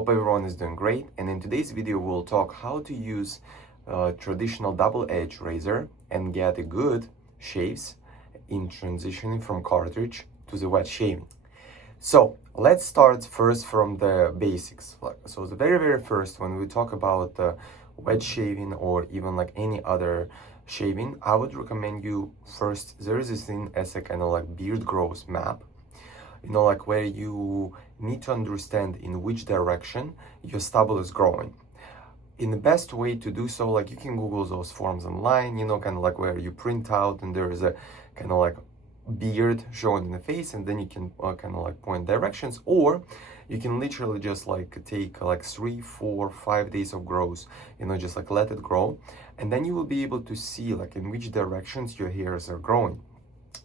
Hope everyone is doing great, and in today's video we'll talk how to use traditional double-edge razor and get a good shaves in transitioning from cartridge to the wet shaving. So let's start first from the basics. So the very first, when we talk about wet shaving or even like any other shaving, I would recommend you first, there is this thing as a kind of like beard growth map, you know, like where you need to understand in which direction your stubble is growing. In the best way to do so, like you can Google those forms online, you know, kind of like where you print out and there is a kind of like beard showing in the face, and then you can kind of like point directions, or you can literally just like take like 3, 4, 5 days of growth, you know, just like let it grow, and then you will be able to see like in which directions your hairs are growing.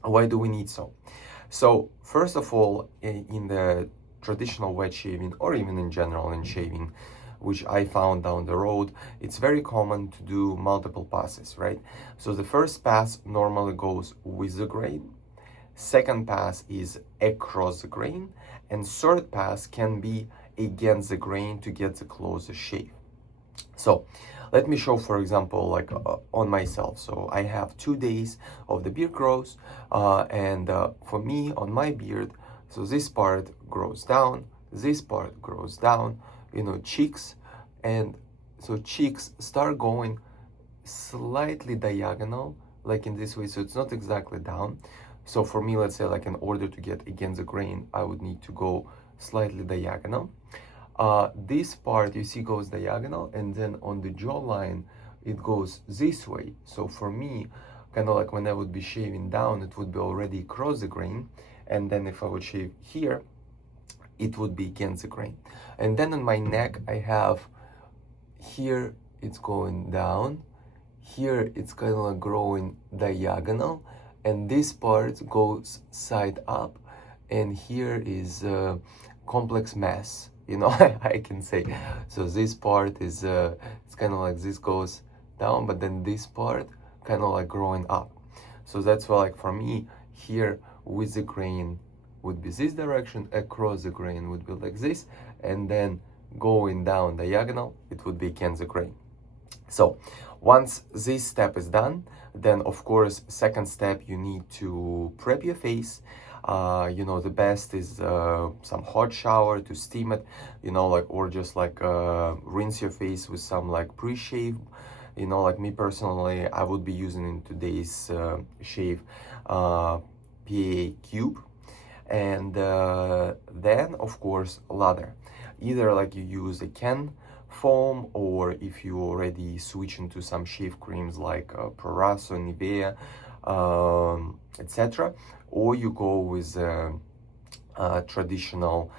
Why do we need so? So first of all, in the traditional wet shaving, or even in general in shaving, which I found down the road, it's very common to do multiple passes, right? So the first pass normally goes with the grain, second pass is across the grain, and third pass can be against the grain to get the closest shave. So let me show, for example, like on myself. So I have 2 days of the beard growth, and for me, on my beard, so this part grows down, this part grows down, you know, cheeks, and so cheeks start going slightly diagonal, like in this way, so it's not exactly down. So for me, let's say like in order to get against the grain, I would need to go slightly diagonal. This part you see goes diagonal, and then on the jawline it goes this way. So for me, kind of like when I would be shaving down, it would be already across the grain, and then if I would shave here, it would be against the grain. And then on my neck I have, here it's going down, here it's kind of like growing diagonal, and this part goes side up, and here is a complex mess, you know, I can say. So this part is it's kind of like this goes down, but then this part kind of like growing up. So that's why, like for me, here with the grain would be this direction, across the grain would be like this, and then going down diagonal, it would be against the grain. So once this step is done, then of course, second step, you need to prep your face. You know, the best is some hot shower to steam it, you know, like, or just like rinse your face with some like pre-shave. You know, like me personally, I would be using in today's shave PA cube, and then of course lather. Either like you use a can foam, or if you already switch into some shave creams like Proraso, Nivea, etc., or you go with traditional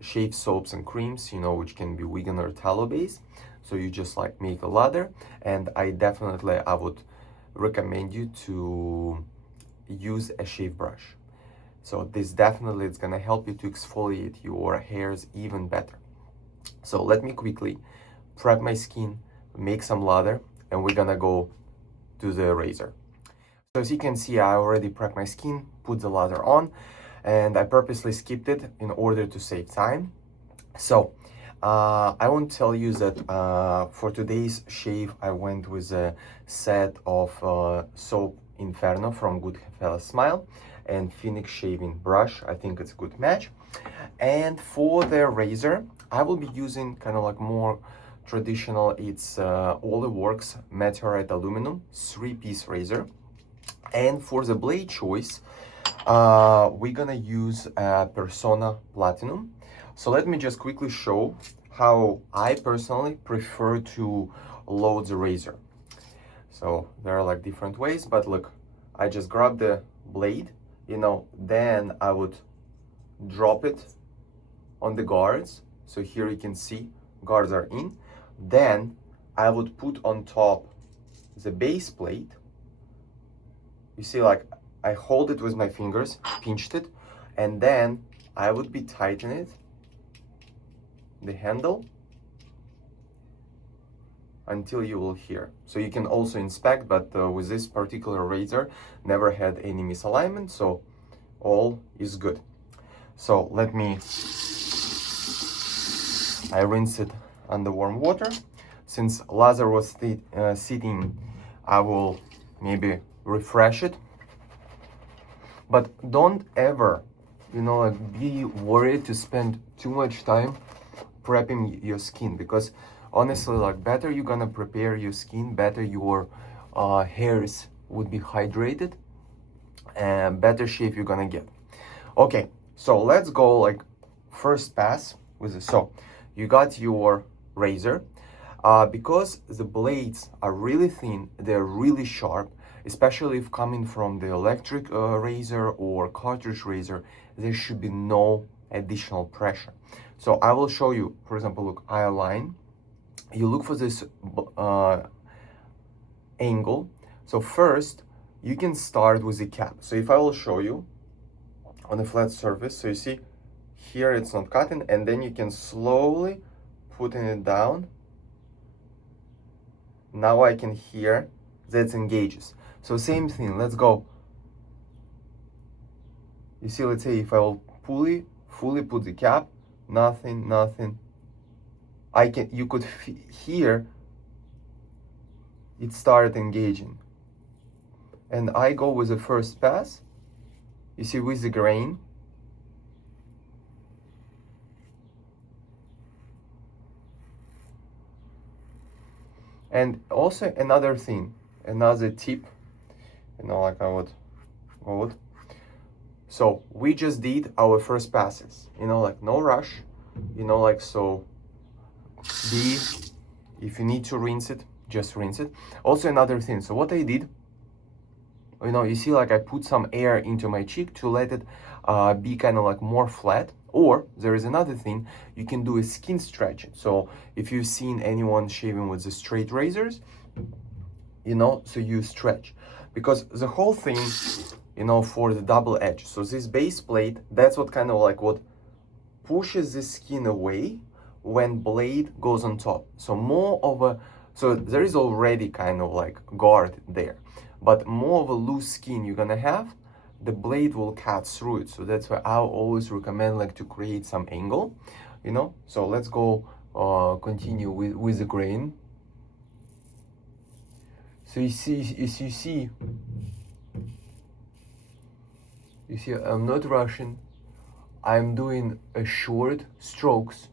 shave soaps and creams, you know, which can be vegan or tallow based. So you just like make a lather, and I would recommend you to use a shave brush. So this definitely is gonna help you to exfoliate your hairs even better. So let me quickly prep my skin, make some lather, and we're gonna go to the razor. So as you can see, I already prepped my skin, put the lather on, and I purposely skipped it in order to save time. So I won't tell you that for today's shave, I went with a set of soap Inferno from Goodfellas Smile and Phoenix shaving brush. I think it's a good match. And for the razor, I will be using kind of like more traditional, it's Oliworks Meteorite aluminum 3-piece razor. And for the blade choice, we're gonna use Persona Platinum. So let me just quickly show how I personally prefer to load the razor. So there are like different ways, but look, I just grab the blade, you know, then I would drop it on the guards. So here you can see guards are in. Then I would put on top the base plate. You see, like I hold it with my fingers, pinched it, and then I would be tightening it, the handle, until you will hear. So you can also inspect, but with this particular razor, never had any misalignment, so all is good. So let me I rinse it under warm water. Since lather was sitting, I will maybe refresh it. But don't ever, like be worried to spend too much time prepping your skin, because honestly, like better you're gonna prepare your skin, better your hairs would be hydrated and better shape you're gonna get. Okay, so let's go like first pass with this. So you got your razor. Because the blades are really thin, they're really sharp, especially if coming from the electric razor or cartridge razor, there should be no additional pressure. So I will show you, for example, look, I align. You look for this angle. So first, you can start with the cap. So if I will show you on a flat surface, so you see here it's not cutting, and then you can slowly putting it down. Now I can hear that it engages. So same thing, let's go. You see, let's say if I will fully put the cap, nothing. You could hear it started engaging. And I go with the first pass, you see, with the grain. And also another thing, another tip, like I would go with. So we just did our first passes, like no rush, like so if you need to rinse it, just rinse it. Also another thing, so what I did, you see, like I put some air into my cheek to let it be kind of like more flat. Or there is another thing, you can do a skin stretching. So if you've seen anyone shaving with the straight razors, so you stretch. Because the whole thing, for the double edge, so this base plate, that's what kind of like what pushes the skin away when blade goes on top. So there is already kind of like guard there, but more of a loose skin you're gonna have, the blade will cut through it. So that's why I always recommend like to create some angle, So let's go continue with the grain. So you see, I'm not rushing. I'm doing a short strokes.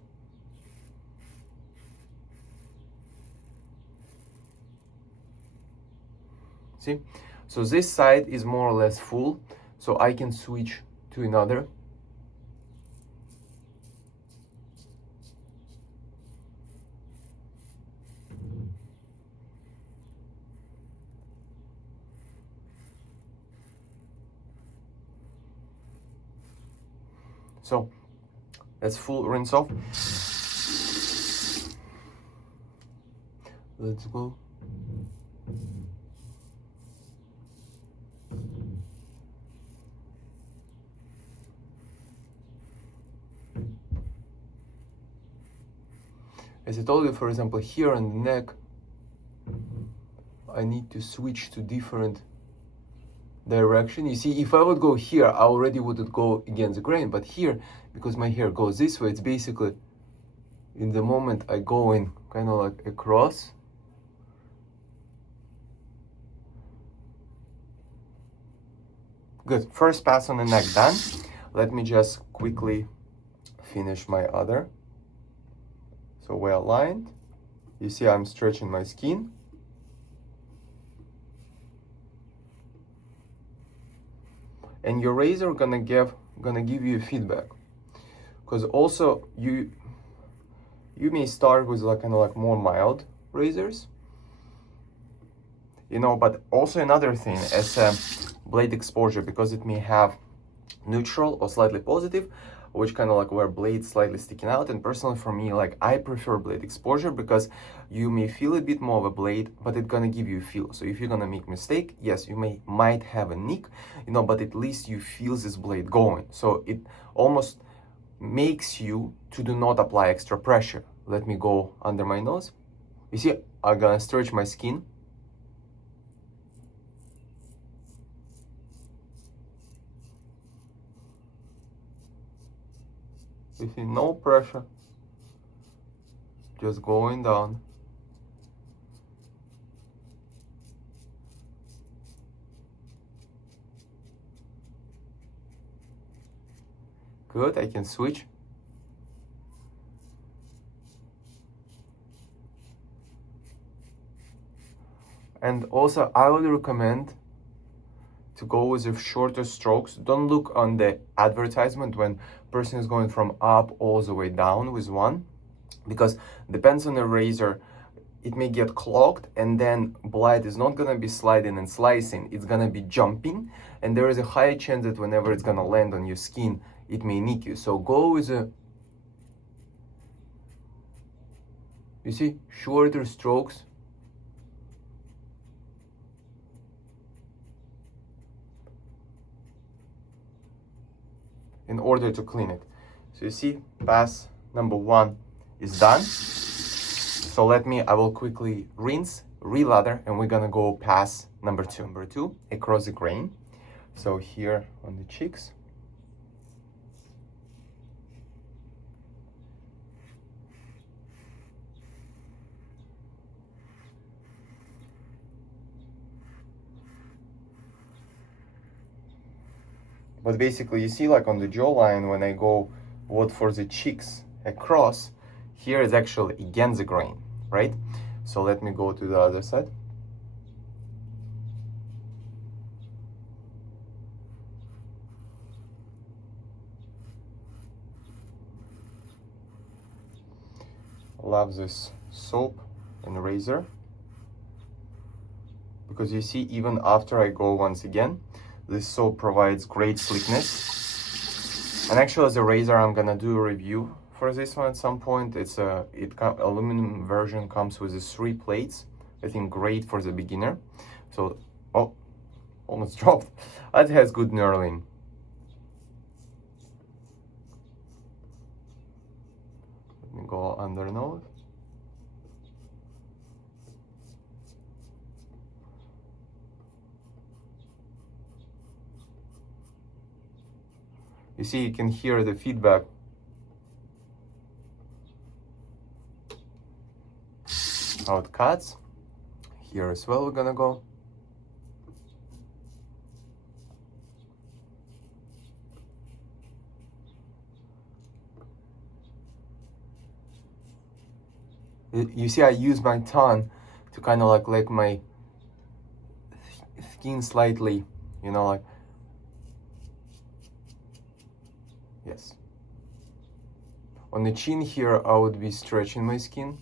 See? So this side is more or less full, so I can switch to another. So let's full rinse off. Let's go. As I told you, for example, here on the neck, I need to switch to different direction. You see, if I would go here, I already would go against the grain, but here, because my hair goes this way, it's basically, in the moment I go in kind of like across. Good, first pass on the neck done. Let me just quickly finish my other. So well aligned. You see I'm stretching my skin. And your razor gonna give you feedback. Because also you may start with like kind of like more mild razors. But also another thing, as a blade exposure, because it may have neutral or slightly positive, which kind of like where blade slightly sticking out. And personally for me, like I prefer blade exposure because you may feel a bit more of a blade, but it's gonna give you a feel. So if you're gonna make mistake, yes, you might have a nick, but at least you feel this blade going. So it almost makes you to do not apply extra pressure. Let me go under my nose. You see, I'm gonna stretch my skin. You see, no pressure. just going down. Good, I can switch. And also I would recommend to go with the shorter strokes. Don't look on the advertisement when person is going from up all the way down with one, because depends on the razor, it may get clogged, and then blade is not gonna be sliding and slicing, it's gonna be jumping, and there is a high chance that whenever it's gonna land on your skin, it may nick you. So go with a, you see, shorter strokes. In order to clean it. So you see, pass number 1 is done. So I will quickly rinse, re-lather, and we're gonna go pass number 2. Number 2, across the grain. So here on the cheeks. But basically, you see, like on the jawline, when I go for the cheeks across, here is actually against the grain, right? So let me go to the other side. Love this soap and razor, because you see, even after I go once again, this soap provides great slickness. And actually, as a razor, I'm gonna do a review for this one at some point. It's aluminum version, comes with the 3 plates. I think great for the beginner. So, oh, almost dropped. It has good knurling. Let me go under nose. You see, you can hear the feedback. How it cuts. Here as well we're gonna go. You see, I use my tongue to kind of like my skin slightly, you know, like, yes. On the chin here, I would be stretching my skin,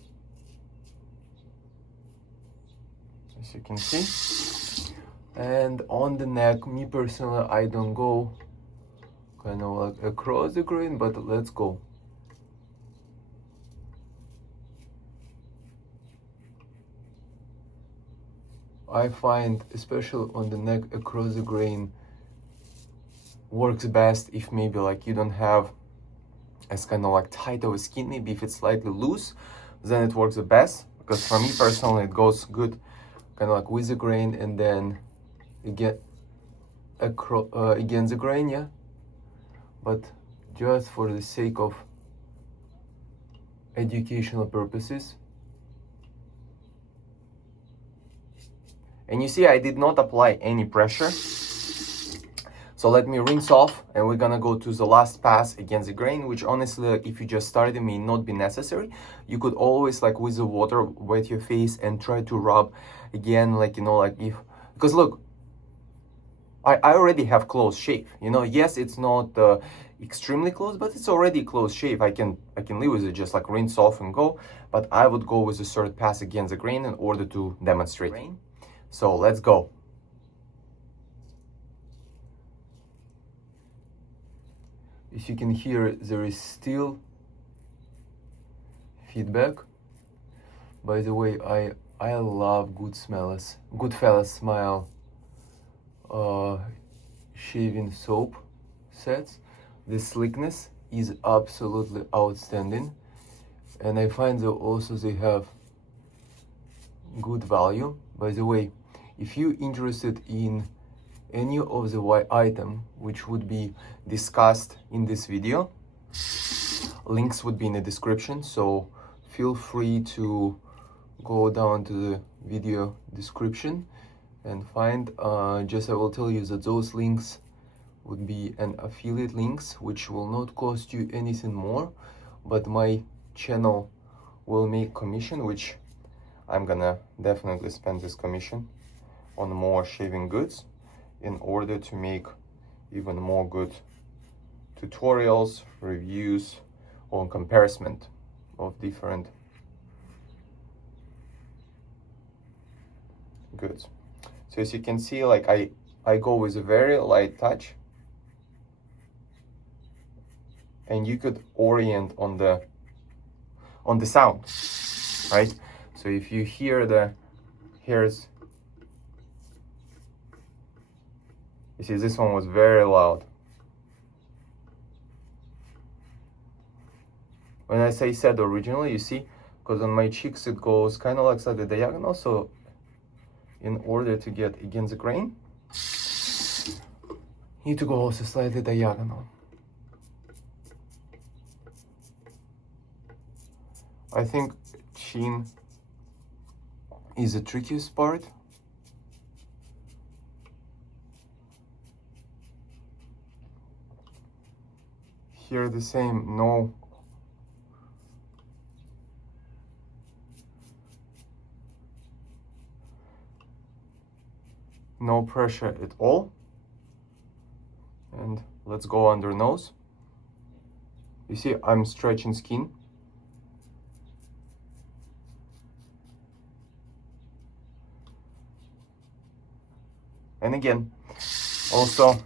as you can see. And on the neck, me personally, I don't go kind of like across the grain, but let's go. I find, especially on the neck, across the grain works best if maybe like you don't have as kind of like tight of a skin. Maybe if it's slightly loose, then it works the best, because for me personally it goes good kind of like with the grain, and then again against the grain, yeah. But just for the sake of educational purposes. And you see, I did not apply any pressure. So let me rinse off, and we're gonna go to the last pass against the grain, which honestly, if you just started, may not be necessary. You could always, like with the water, wet your face and try to rub again, like, you know, like if, because look, I already have close shave, you know. Yes, it's not extremely close, but it's already close shave. I can live with it, just like rinse off and go. But I would go with the third pass against the grain in order to demonstrate. So let's go. As you can hear, there is still feedback. By the way, I love Goodfellas Smile shaving soap sets. The slickness is absolutely outstanding, and I find that also they have good value. By the way, if you're interested in any of the item which would be discussed in this video, links would be in the description, so feel free to go down to the video description and find, just I will tell you that those links would be an affiliate links, which will not cost you anything more, but my channel will make commission, which I'm gonna definitely spend this commission on more shaving goods in order to make even more good tutorials, reviews on comparison of different goods. So as you can see, like I go with a very light touch, and you could orient on the sound, right? So if you hear the hairs, you see this one was very loud. When I say said originally, you see, because on my cheeks it goes kind of like slightly diagonal, so in order to get against the grain, you need to go also slightly diagonal. I think chin is the trickiest part. Here the same, no pressure at all. And let's go under nose. You see, I'm stretching skin. And again, also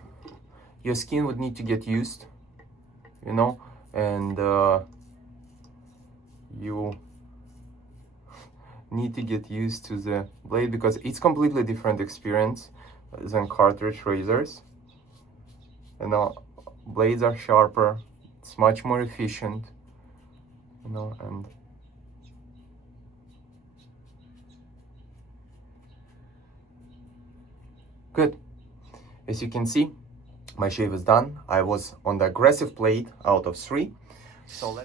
your skin would need to get used, you know, and you need to get used to the blade because it's completely different experience than cartridge razors. You know, blades are sharper, it's much more efficient, you know, and good. As you can see, my shave is done. I was on the aggressive plate out of 3.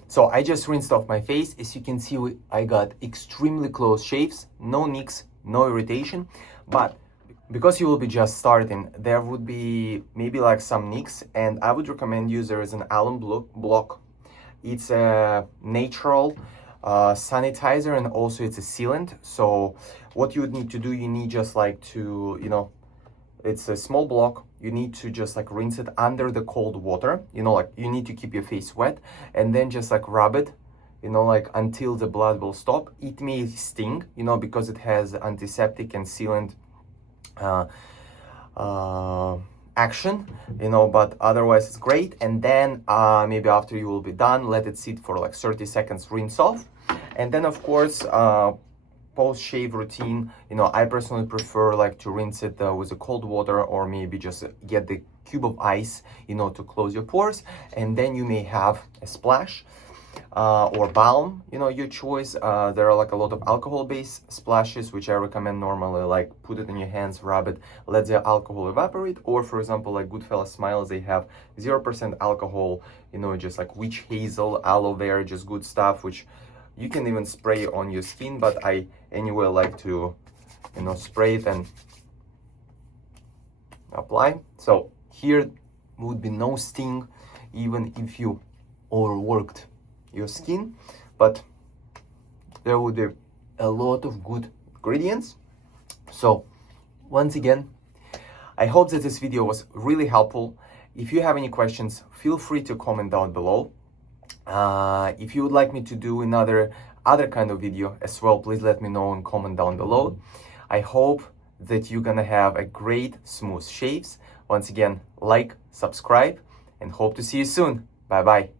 So I just rinsed off my face. As you can see, I got extremely close shaves, no nicks, no irritation. But because you will be just starting, there would be maybe like some nicks, and I would recommend you, there is an alum block. It's a natural sanitizer, and also it's a sealant. So what you would need to do, you need just like to, you know, it's a small block. You need to just like rinse it under the cold water, you know, like you need to keep your face wet, and then just like rub it, you know, like until the blood will stop. It may sting, you know, because it has antiseptic and sealant action, you know, but otherwise it's great. And then maybe after you will be done, let it sit for like 30 seconds, rinse off. And then of course, post-shave routine, you know, I personally prefer like to rinse it with a cold water, or maybe just get the cube of ice, you know, to close your pores. And then you may have a splash or balm, you know, your choice. There are like a lot of alcohol-based splashes, which I recommend normally, like put it in your hands, rub it, let the alcohol evaporate. Or for example, like Goodfellas Smiles, they have 0% alcohol, you know, just like witch hazel, aloe vera, just good stuff, which you can even spray on your skin, but I anyway like to, you know, spray it and apply. So here would be no sting, even if you overworked your skin, but there would be a lot of good ingredients. So once again, I hope that this video was really helpful. If you have any questions, feel free to comment down below. If you would like me to do another kind of video as well, please let me know and comment down below. I hope that you're gonna have a great smooth shaves. Once again, like, subscribe, and hope to see you soon. Bye bye.